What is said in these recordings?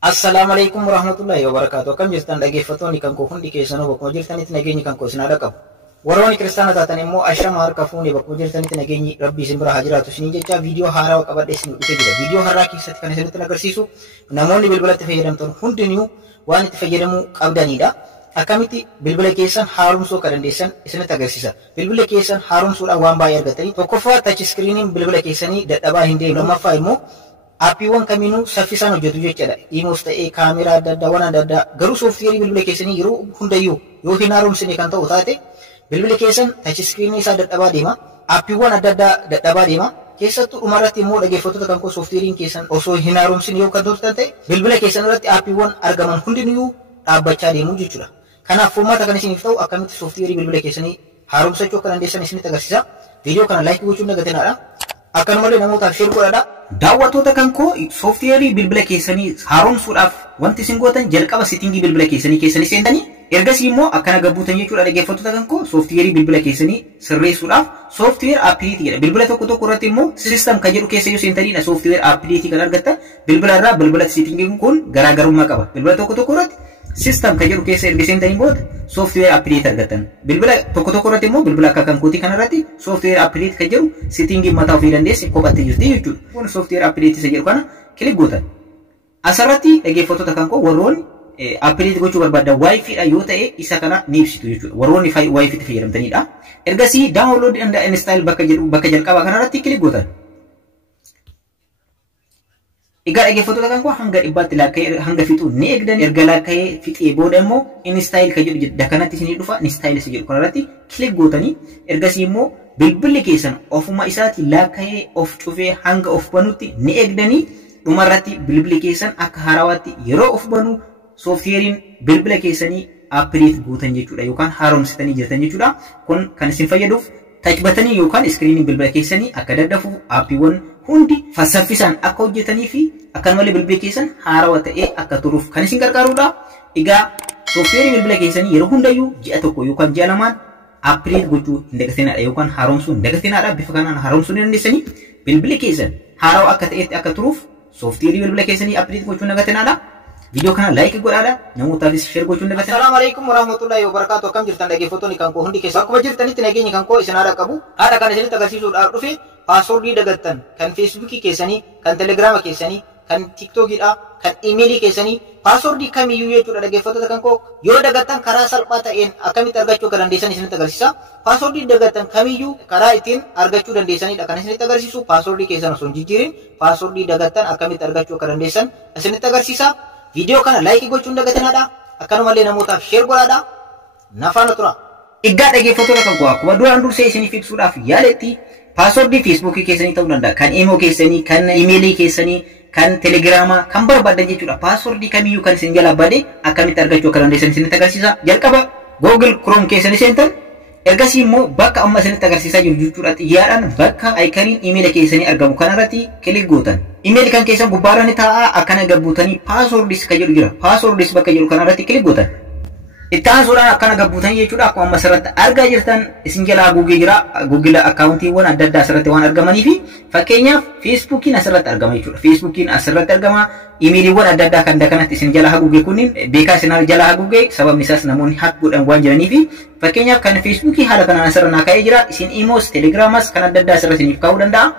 Assalamualaikum warahmatullahi wabarakatuh. Kam jirtan dhaggeeffattoonni kan koo hundi keessanuu bakkuma jirtanitti nageenyi kan koo isin haa dhaqqabu. Warroonni kiristaana taatan immoo ashama harka fuunee bakkuma jirtanitti nageenyi Rabbii isin bira haa jiraatu isiniin jecha viidiyoo haaraa qabadhee isin dhufee jira. Viidiyoo har'aa keessatti kan isinitti agarsiisu namoonni bilbilatti fayyadamtan hundinuu waan itti fayyadamuu qabdanidha. Akkamitti bilbila keessan haaromsuu akka dandeessan isinitti agarsiisa. Bilbila keessan haaromsuudhaan waan baay'ee argattanii tokkoffaa touch screeniin bilbila keessanii dadhabaa hin deemu. Lammaffaa immoo appiiwwan kamiinuu saffisaan hojjetu jechuudha. Imoos ta'ee kaameraa adda addaa waan adda addaa garuu sooftiweerii bilbila keessanii yeroo hundayyuu yoo hin haaromsine kan ta'u taate bilbila keessan touch screen isaa dadhabaa deema. Appiiwwan adda addaa dadhabaa deema. Keessattuu dhumarratti immoo dhaggeeffattoota kan koo sooftiweeriin keessan osoo hin haaromsine yoo kan turtan ta'e bilbila keessan irratti appiiwwan argaman hundinuu dhaabbachaa deemu jechuudha. Kanaaf furmaata kan isiniif ta'u akkamitti sooftiweerii bilbila keessanii haaromsachuu akka dandeessan isinitti agarsiisa. Viidiyoo kana laayikii gochuun dagatinaadha. Akkanumallee namootaaf sheer godhaadha. Daawwattoota kan koo sooftiweerii bilbila keessanii haaromsuudhaaf wanti isin gootan jalqaba settingii bilbila keessanii seentanii ergasii immoo akkana gabbuutan jechuudha. Dhaggeeffattoota kan koo sooftiweerii bilbila keessanii sirreessuudhaaf sooftiweer appideetii jedha. Bilbila tokko irratti immoo sistem kan jedhu keessa yoo seentaniidha sooftiweer appideetii kan argattan. Bilbila irraa bilbilatti settingiin kun garaagarummaa qaba. Bilbila tokko irratti sistem kan jedhu keessa erga seentanii booda sooftiweer appideetii argattan. Bilbila tokko irratti immoo bilbila akka kan kootii kanarratti sooftiweer appideetii kan jedhu settingii mataa ofii dandeesse kophattee jirti jechuudha. Kun sooftiweer appideetii isa jedhu kana kilik gootan. Asirratti dhaggeeffattoota kan koo warroonni appideetii gochuu barbaadan waayifiidha yoo ta'e isa kana ni ibsitu jechuudha. Warroonni waayifiitti fayyadamtanidha. Ergasii daawunlood and install bakka jedhu bakka jalqabaa kanarratti kilik gootan. Egaa dhaggeeffattoota kan koo hanga dhibbaatti laakka'ee hanga fixu ni eegdan erga laakka'ee fixee booda immoo install kan jedhu dakanatti isinii dhufa install isa jedhu kanarratti kilik gootanii ergasii immoo bilbilli keessan ofuma isaati laakka'ee of cufee hanga of banutti ni eegdanii dhumarratti bilbilli keessan akka haarawaatti yeroo of banu sooftiweeriin bilbila keessanii appideet gootan jechuudha yookaan haaromsitanii jirtan jechuudha. Kun kan isin fayyaduuf touch batanii yookaan iskiriiniin bilbila keessanii akka daddafu appiiwwan hundi saffisaan akka hojjetanii fi akkanumallee bilbila keessan haarawaa ta'ee akka turuuf kan isin gargaarudha. Egaa sooftiweerii bilbila keessanii yeroo hundayyuu ji'a tokko yookaan ji'a lamaan appideet gochuu hin dagatinaadha yookaan haaromsuu hin dagatinaadha. Bifa kanaan haaromsuu ni dandeessanii bilbilli keessan haarawaa akka ta'etti akka turuuf sooftiweerii bilbila keessanii appideet gochuu hin dagatinaadha. Video kana like godhaadha. Namootaafis share gochuun dagatinaadha. Assalamualaikum warahmatullahi wabarakatuh. Akkam jirtan dhaggeeffattoonni kan koo hundi keessa akkuma jirtanitti nageenyi kan koo isin haa dhaqqabu. Haadha kan isinitti agarsiisuudhaaf dhufe paaswordii dagattan kan feesbuukii keessanii kan telegiraama keessanii kan tiktookiidha kan imeelii keessanii paaswordii kamiyyuu jechuudha. Dhaggeeffattoota kan koo yoo dagattan karaa salphaa ta'een akkamitti argachuu akka dandeessan isinitti agarsiisa. Paaswordii dagattan kamiyyuu karaa ittiin argachuu dandeessanidha kan isinitti agarsiisu. Paaswordii keessan osoo hin jijjiirin paaswordii dagattan akkamitti argachuu akka dandeessan isinitti agarsiisa. Video kana like gochuun dagatinaadha. Akkanumallee namootaaf share godhaadha. Nafaana tura. Egaa dhaggeeffattoota kan koo akkuma duraan dursee isiniif ibsuudhaaf yaaletti paaswordii feesbuukii keessanii ta'uu danda'a. Kan imoo keessanii, kan imeelii keessanii, kan telegiraamaa kan barbaadan jechuudha. Paaswordii kamiyyuu kan isin jalaa bade akkamitti argachuu akka dandeessan isinitti agarsiisa. Jalqaba Google Chrome keessanii seentan ergasii immoo bakka amma isinitti agarsiisaa jiru jechuudha. Xiyyaadhaan bakka aykaniin imeela keessanii argamu kanarratti kilik gootan. Imeeli kan keessan gubbaarra ni taa'a akkana gabbuutanii paaswordis kan jedhu jira. Paaswordis bakka jedhu kanarratti kilik gootan. Itti aansuudhaan akkana gabbuutanii jechuudha. Akkuma amma asirratti argaa jirtan isin jalaa Google jira. Google akkaawuntiiwwan adda addaa asirratti waan argamanii fi fakkeenyaaf Feesbuukiin asirratti argama jechuudha. Feesbuukiin asirratti argama. Imeeliiwwan adda addaa kan dakanatti isin jalaa haguuge kunniin beekaa isin jalaa haguuge sababni isaas namoonni hack godhan waan jiranii fi fakkeenyaaf kan Feesbuukii haala kanaan asirra naa ka'ee jira. Isin imoos telegiraamas kan adda addaa asirratti isiniif kaa'uu danda'a.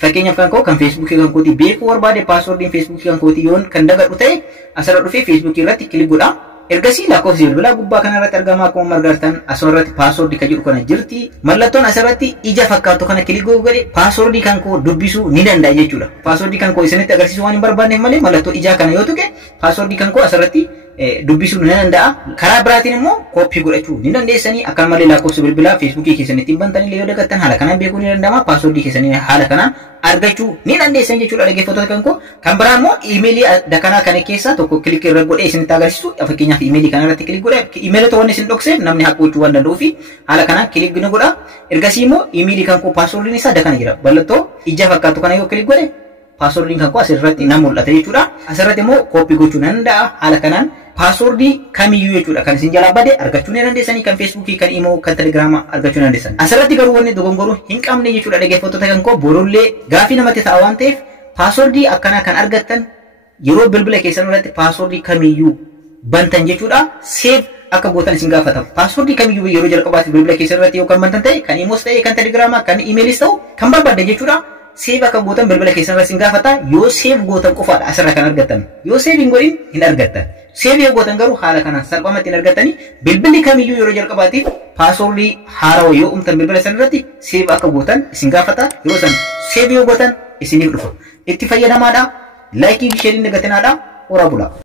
Fakkeenyaaf kan koo kan feesbuukii kan kootii beekuu barbaade paaswordiin feesbuukii kan kootii yoon kan dagadhu ta'e asirra dhufee feesbuukii irratti kilik godha. Ergasii lakkoofsi bilbilaa gubbaa kanarratti argama akkuma argitan asirratti paaswordii kan jedhu kana jirti. Mallattoon asirratti ija fakkaatu kana kilik godhe paaswordii kan koo dubbisuu ni danda'a jechuudha. Paaswordii kan koo isinitti agarsiisuu waan hin barbaanneef malee mallattoo ijaa kana yoo tuqe paaswordii kan koo asirratti dubbisuu ni danda'a. Karaa biraatiin immoo kooppii godhachuu ni dandeessanii akkanumallee lakkoofsa bilbilaa feesbuukii keessanitti bantanii yoo dagattan haala kanaan beekuu ni danda'ama. Paaswordii keessanii haala kanaan argachuu ni dandeessan jechuudha. Dhaggeeffattoota kan koo kan biraa immoo imeelii dakanaa kana keessaa tokko kilik irra godhee isinitti agarsiisu. Fakkeenyaaf imeelii kanarratti kilik godhee imeelota waan isin dhokseef namni hack gochuu waan danda'uuf haala kanaan kilik ni godha. Ergasii immoo imeelii kan koo paaswordiin isaa dakana jira. Mallattoo ija fakkaatu kana yoo kilik godhe paaswordiin kan koo asirratti nan mul'ata jechuudha. Asirratti immoo kooppii gochuu nan danda'a. Haala kanaan paaswordii kamiyyuu jechuudha kan isin jalaa bade argachuu ni dandeessanii kan feesbuukii kan imoo kan telegiraamaa argachuu ni dandeessan. Asirratti garuu wanni dogongoruu hin qabne jechuudha. Dhaggeeffattoota kan koo borollee gaafii namatti ta'a waan ta'eef paaswordii akkanaa kan argattan yeroo bilbila keessan irratti password kamiyyuu bantan jechuudha save akka gootan isin gaafata password kamiyyuu yeroo jalqabaatti bilbila keessan irratti yookaan bantan ta'e kan email ta'e kan telegram kan email ta'u kan barbaadan jechuudha save akka gootan bilbila keessan irratti isin gaafata yoo save gootan qofaadha asirra kan argattan yoo save hin godhin hin argattan save yoo gootan garuu haala kanaan salphamatti hin argattani bilbilli kamiyyuu yeroo jalqabaatti password haarawaa yoo umtan bilbila san irratti save akka gootan isin gaafata yeroo san save yoo gootan isiniif dhufa itti fayyadamaadha like fi share dagatinadha ora bula